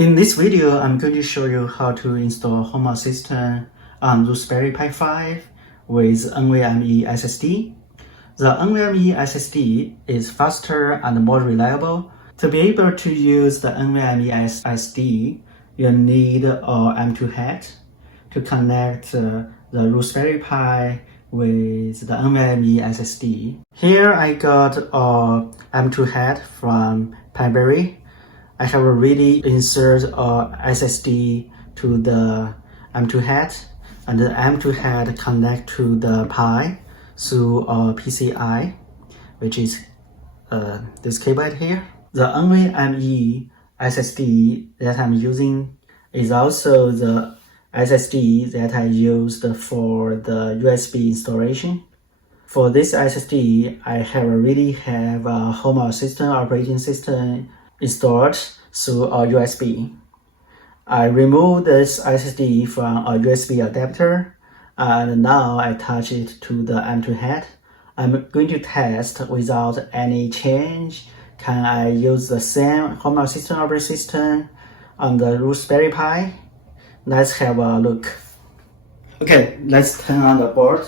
In this video, I'm going to show you how to install Home Assistant on Raspberry Pi 5 with NVMe SSD. The NVMe SSD is faster and more reliable. To be able to use the NVMe SSD, you need a M.2 Hat to connect the Raspberry Pi with the NVMe SSD. Here I got a M.2 Hat from Piberry. I have already inserted a SSD to the M.2 Hat, and the M.2 Hat connect to the Pi through a PCI, which is this cable right here. The NVMe SSD that I'm using is also the SSD that I used for the USB installation. For this SSD, I have already have a Home Assistant operating system installed through a USB. I removed this SSD from a USB adapter, and now I attach it to the M.2 Hat. I'm going to test without any change. Can I use the same Home Assistant operating system on the Raspberry Pi? Let's have a look. Okay, let's turn on the board.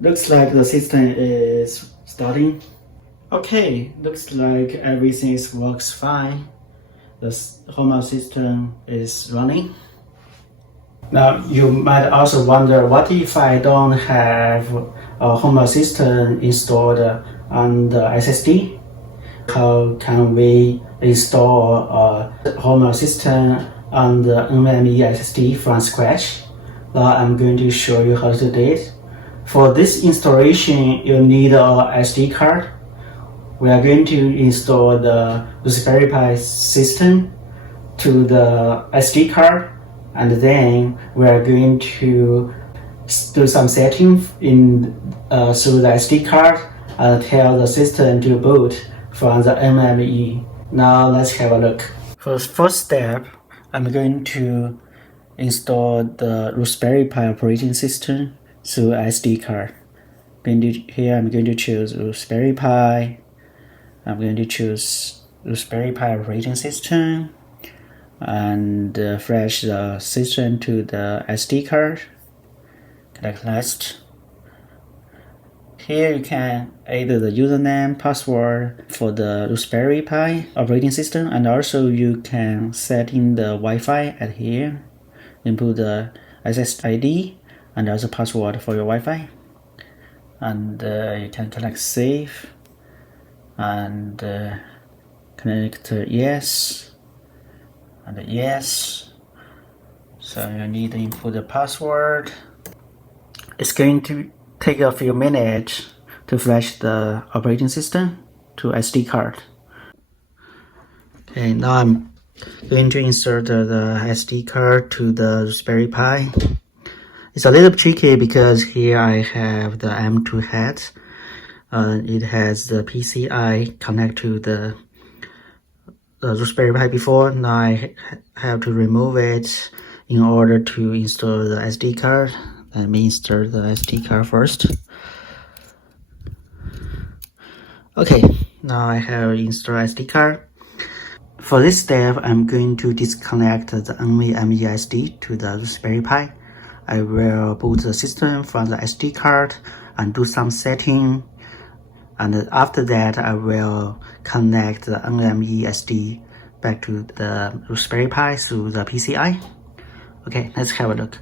Looks like the system is starting. Okay, looks like everything works fine. The Home Assistant is running. Now you might also wonder, what if I don't have a Home Assistant installed on the SSD? How can we install a Home Assistant on the NVMe SSD from scratch? Now I'm going to show you how to do it. For this installation, you need a SD card. We are going to install the Raspberry Pi system to the SD card, and then we are going to do some settings through the SD card and tell the system to boot from the NVMe. Now let's have a look. For the first step, I'm going to install the Raspberry Pi operating system through SD card. Here I'm going to choose Raspberry Pi. I'm going to choose Raspberry Pi operating system and flash the system to the SD card. Click Next. Here you can add the username, password for the Raspberry Pi operating system, and also you can set in the Wi-Fi at here. Input the SSID and also password for your Wi-Fi, and you can click Save and connect yes and yes. So you need to input the password. It's going to take a few minutes to flash the operating system to SD card. Okay, now I'm going to insert the SD card to the Raspberry Pi. It's a little tricky because here I have the M.2 Hat. It has the PCI connect to the Raspberry Pi before. Now I have to remove it in order to install the SD card. Let me insert the SD card first. Okay, now I have installed SD card. For this step, I'm going to disconnect the NVMe SD to the Raspberry Pi. I will boot the system from the SD card and do some setting, and after that I will connect the NVMe SD back to the Raspberry Pi through the PCI. Okay, let's have a look.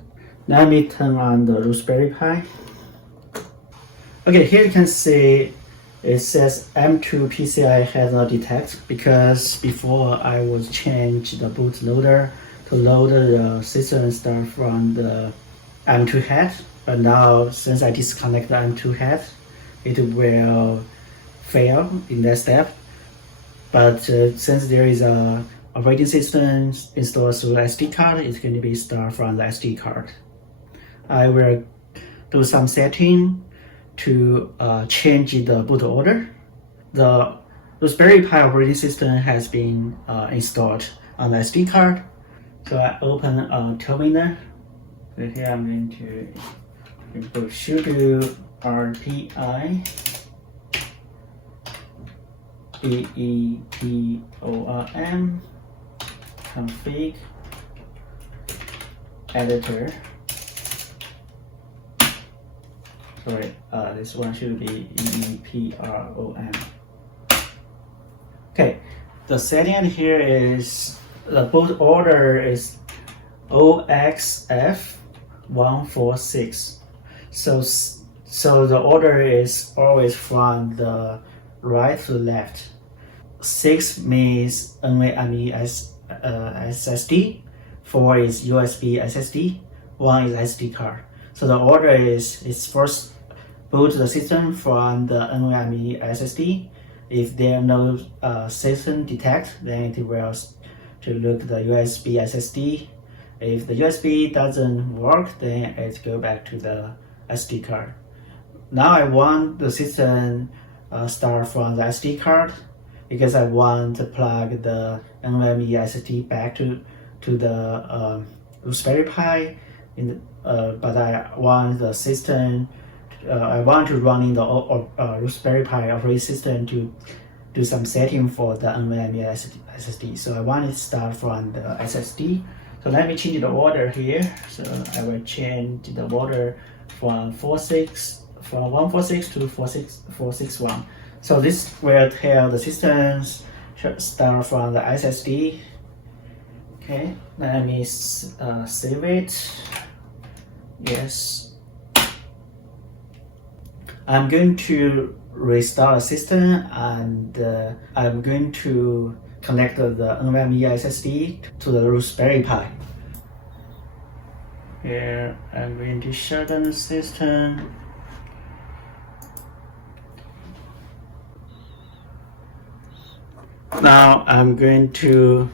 Let me turn on the Raspberry Pi. Okay, here you can see it says M2 PCI has not detected, because before I was changed the bootloader to load the system stuff from the M.2 Hat, but now since I disconnect the M.2 Hat, it will fail in that step. But since there is a operating system installed through SD card, it's going to be start from the SD card. I will do some setting to change the boot order. The Raspberry Pi operating system has been installed on the SD card. So I open a terminal. So here I'm going to input sudo rpi beeporm config editor. Sorry, this one should be EEPROM. Okay, the setting here is the boot order is OXF146. So the order is always from the right to left. 6 means NVMe SSD, 4 is USB SSD, 1 is SD card. So the order is first boot the system from the NVMe SSD. If there are no system detect, then it will to look the USB SSD. If the USB doesn't work, then it go back to the SD card. Now I want the system start from the SD card because I want to plug the NVMe SSD back to the Raspberry Pi. But I want the system. I want to run in the Raspberry Pi operating system to do some setting for the NVMe SSD. So I want it to start from the SSD. So let me change the order here. So I will change the order from 146 to 461. So this will tell the systems should start from the SSD. Okay, let me save it. Yes. I'm going to restart the system and I'm going to connect the NVMe SSD to the Raspberry Pi. Here I'm going to shut down the system. Now I'm going to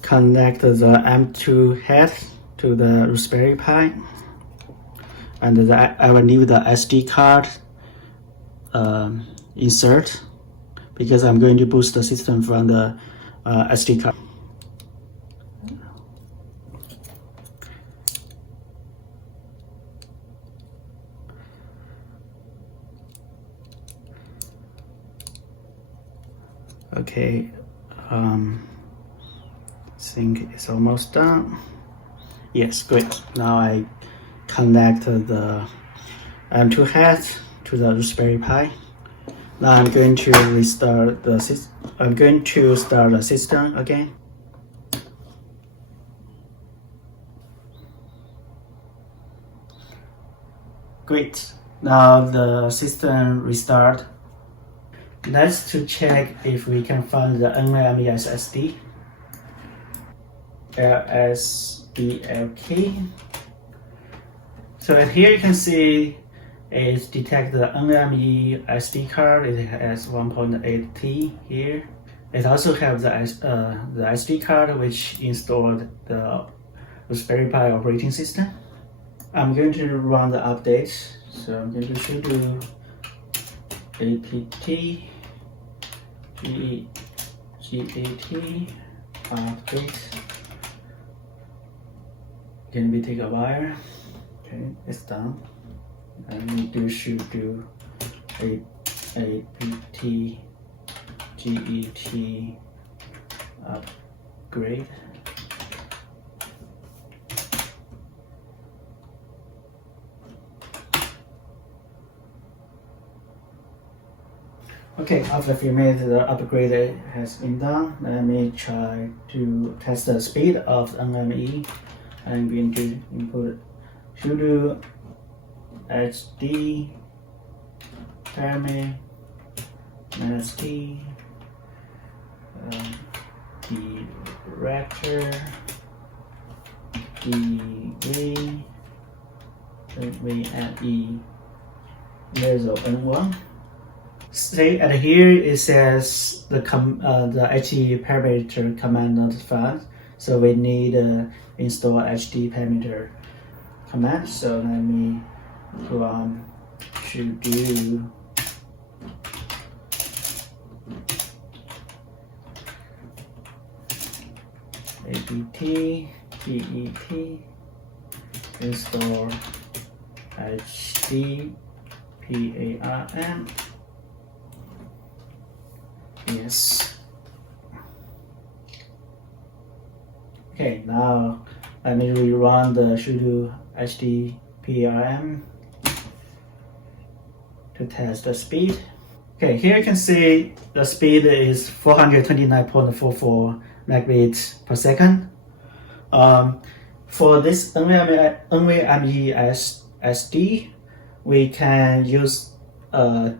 connect the M.2 Hat to the Raspberry Pi, and I will need the SD card insert because I'm going to boost the system from the SD card. Okay, I think it's almost done. Yes, great. Now I connect the M.2 Hat to the Raspberry Pi. Now I'm going to restart the system. I'm going to start the system again. Great. Now the system restart. Let's to check if we can find the NVMe SSD. LSBLK. So here you can see it detects the NVMe SD card. It has 1.8T here. It also has the SD card which installed the Raspberry Pi operating system. I'm going to run the update. So I'm going to sudo apt gat update. Can be take a while. Okay, it's done. And we do sudo apt get upgrade. Okay, after a few minutes, the upgrade has been done. Let me try to test the speed of the NVMe. I'm going to input sudo hd -t director NVMe N1. See at here it says the HD parameter command not found, so we need install HD parameter command. So let me run sudo apt get install HDPARM. Yes. Okay, now let me rerun the sudo HDPARM to test the speed. Okay, here you can see the speed is 429.44 megabits per second. For this NVMe SSD, we can use the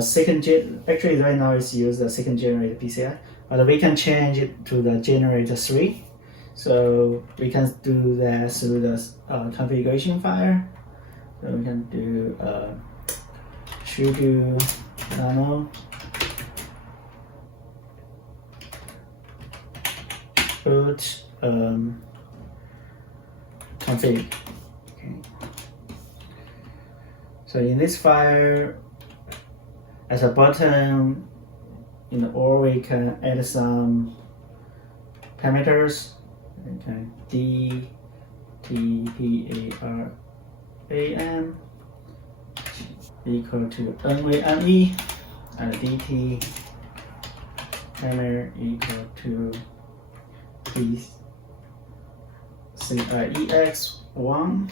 second gen. Actually, right now it's used the second generation PCI, but we can change it to the generator 3. So we can do that through the configuration file. So we can do sudo nano boot config. Okay. So in this file, as a button, we can add some parameters. Okay, DTPARAM equal to NVMe and DT parameter equal to EX1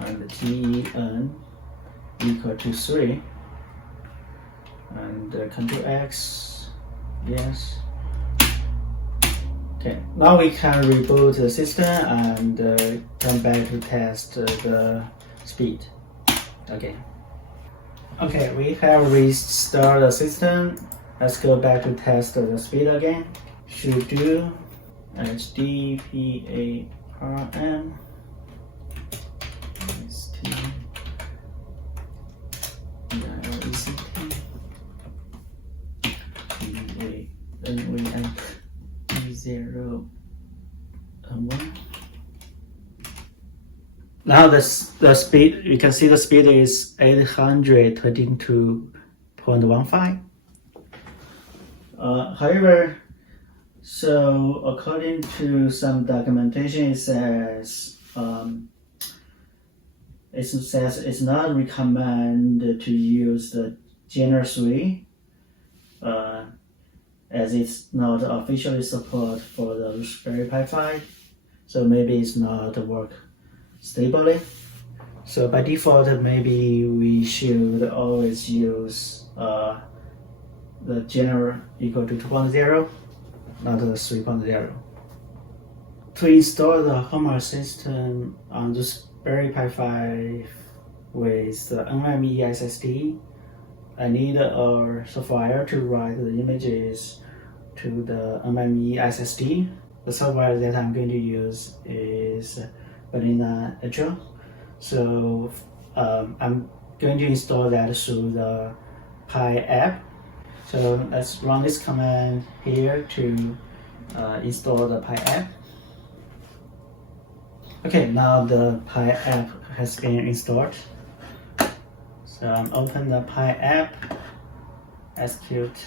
and GEN equal to 3 and Control X, yes. Okay, now we can reboot the system and come back to test the speed. Okay, we have restarted the system. Let's go back to test the speed again. Sudo HDPARM NVMe 0 Now the speed, you can see the speed is 822.15. However, so according to some documentation, it says it's not recommended to use the Gen 3 as it's not officially support for the Raspberry Pi 5, so maybe it's not work stably. So by default, maybe we should always use the general equal to 2.0, not the 3.0. To install the home system on the Raspberry Pi 5 with the NVMe SSD, I need a software to write the images to the NVMe SSD. The software that I'm going to use is Vanilla Echo. So I'm going to install that through the Pi app. So let's run this command here to install the Pi app. Okay, now the Pi app has been installed. So I'm open the Pi app, execute.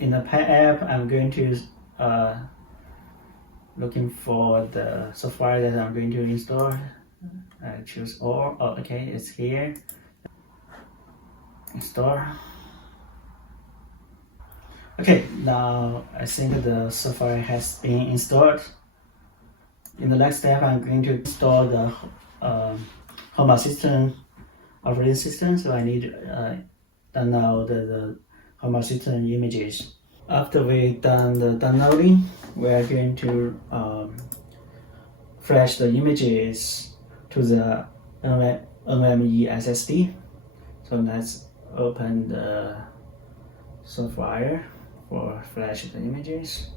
In the Pi app, I'm going to looking for the software that I'm going to install. I choose all. Oh, okay, it's here. Install. Okay, now I think the software has been installed. In the next step, I'm going to install the home assistant operating system. So I need to download the home assistant images. After we done the downloading, we are going to flash the images to the NVMe SSD. So let's open the software for flash the images.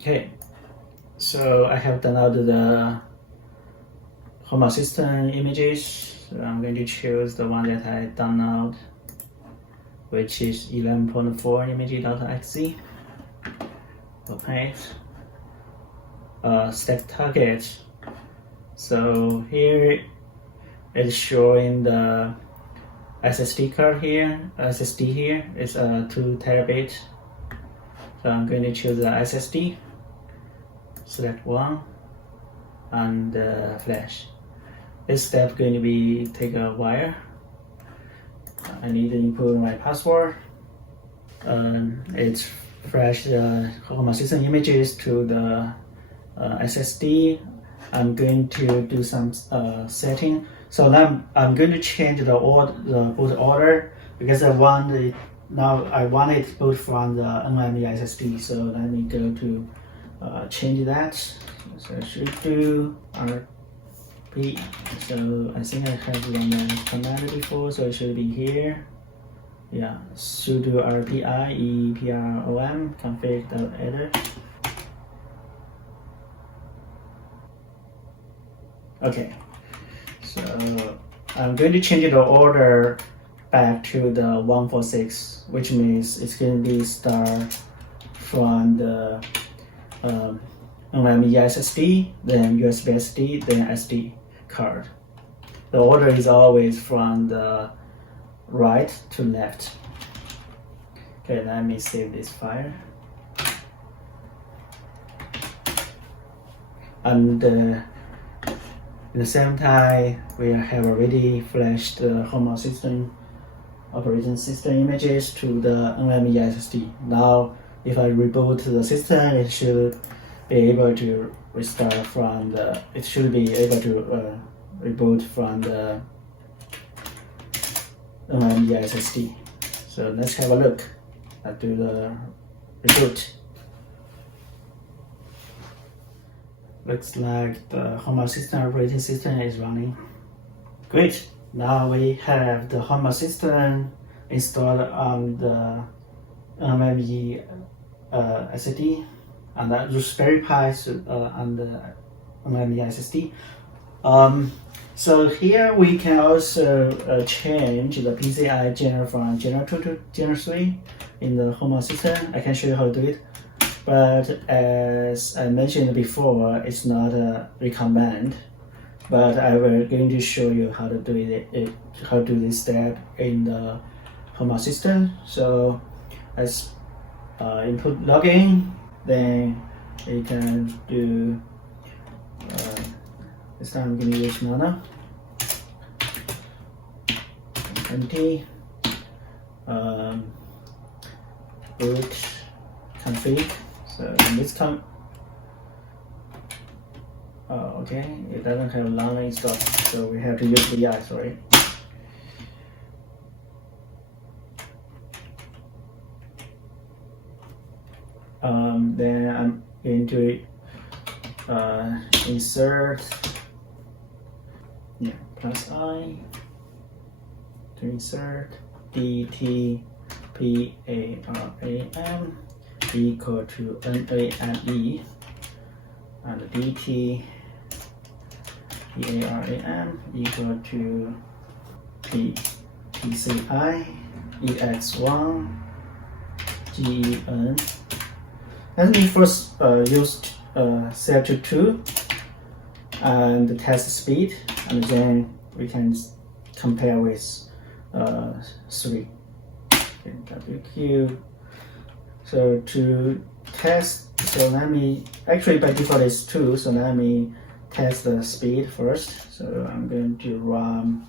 Okay, so I have downloaded the home assistant images. So I'm going to choose the one that I download, which is 11.4 image.exe. Open it. Stack target. So here it's showing the SSD card here. SSD here is 2 terabit. So I'm going to choose the SSD, select one, and flash. This step going to be take a while. I need to input my password. It flash the home assistant images to the SSD. I'm going to do some setting. So now I'm going to change the boot order because I want it boot from the NVMe SSD. So let me go to change that. So I should do RP. So I think I have run that command before, so it should be here. Yeah, sudo rpi eprom config.edit. Okay, so I'm going to change the order back to the 146, which means it's going to be start from the NVMe SSD, then USB SD, then SD card. The order is always from the right to left. Okay, let me save this file. And at the same time, we have already flashed the home assistant operating system images to the NVMe SSD. Now, if I reboot the system, it should be able to restart from the. It should be able to reboot from the NVMe SSD. So let's have a look at the reboot. Looks like the home assistant operating system is running. Great. Now we have the home assistant installed on the NVMe SSD and the Raspberry Pi on the NVMe SSD. So here we can also change the PCI channel from channel 2 to channel 3 in the home assistant. I can show you how to do it. But as I mentioned before, it's not a recommend. But I will going to show you how to do it, how to do this step in the home assistant. So let's input login, then we can do. This time I'm going to use Nano. Empty. Boot config. So in this time, okay, it doesn't have long install, so we have to use VI, sorry. Then I'm going to insert +I to insert DTPARAM equal to NAME and DTPARAM equal to PCI EX1 GEN. Let me first use set to 2 and test speed, and then we can compare with 3. Okay, WQ. So to test, so let me, actually by default it's 2, so let me test the speed first. So I'm going to run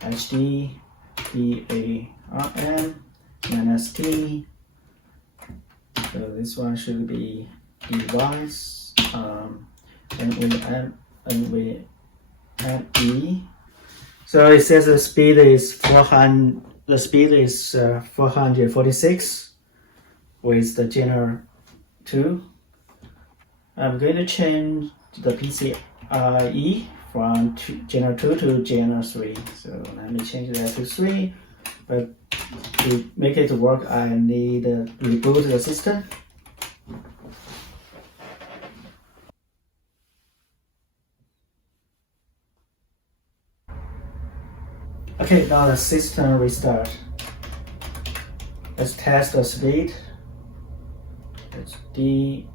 HD PARM -T. So this one should be device NVMe. So it says the speed is 400. The speed is 446 with the General 2. I'm going to change the PCIe from General 2 to General 3. So let me change that to 3. But to make it work, I need to reboot the system. Okay, now the system restart. Let's test the speed. It's DEA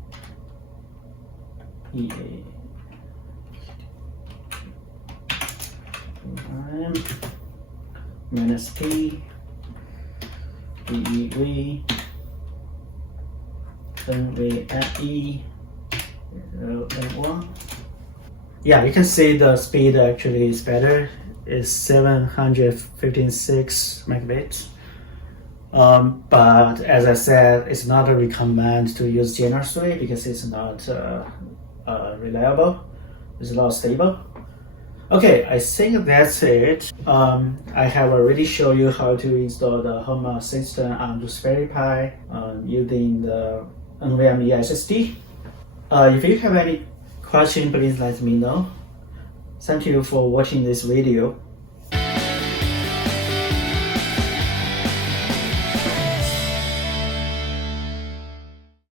-T. DEV NVMe N1. Yeah, you can see the speed actually is better. It's 756 megabits. But as I said, it's not a recommend to use generously because it's not reliable. It's not stable. Okay, I think that's it. I have already shown you how to install the Home system on Raspberry Pi using the NVMe SSD. If you have any question, please let me know. Thank you for watching this video.